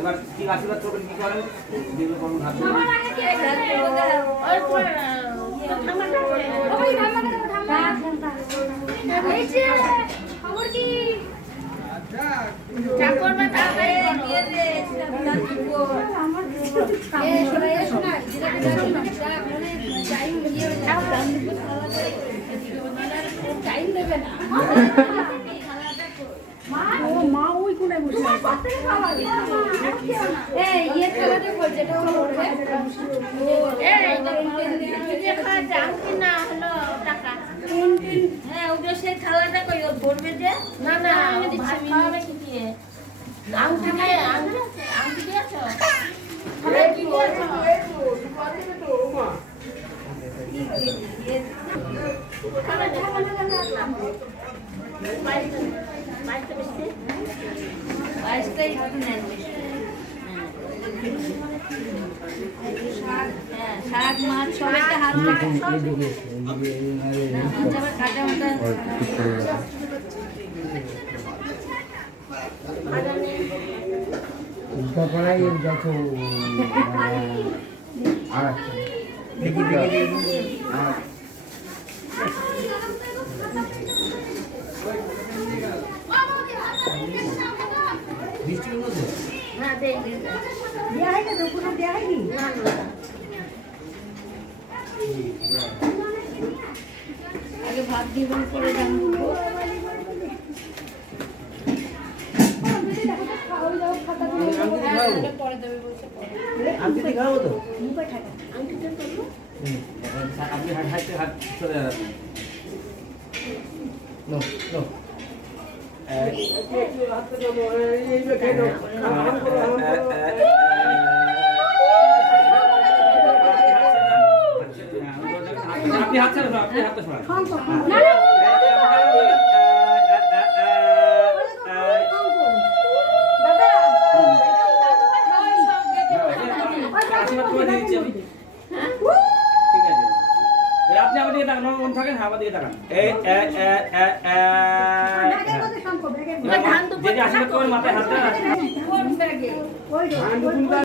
এবার কি আশীর্বাদ করবেন কি করেন দিল করুন হাত খবর কি চাকর বা তাবে দিয়ে দে আমার এই শোনা টাইম দিয়ে টাইম দেবে না মা ওই কোনায় বসে এই ইয়ে খাওয়াতে বল যেটা করবে এই খাওয়া দাম কি না হলো টাকা কোন দিন হ্যাঁ ওটা সেই খাওয়াটা কই করবে যে না না আমি দিচ্ছি খাওয়াবে কি দিয়ে আংটি দিয়ে আংটি দিয়েছো আরে কি দিয়েছো এই তো মা খাওয়া না বাইশটাই নেন শাক মাছ সবাইটা হাত কাটা মাটা उसका पढ़ाई देखो देखिए না দেখ দেয়া হয়নি তো কোনো দেয়া হয়নি না আগে ভাত দিবেন করে দাম আংটি খাবো তো মুখে থাকা আংটিটা করবো আপনি হাঁটতে হাত চলে যাবেন নো নো আপনি হাত ছাড়ুন আপনি হাতটা সরান আশীর্বাদ করে দিচ্ছি আমি ঠিক আছে আপনি আমার দিকে তাকান মন থাকেন আমার দিকে তাকান যে আশীর্বাদ করেন মাথায় হাতটা কোন ব্যাগে ওই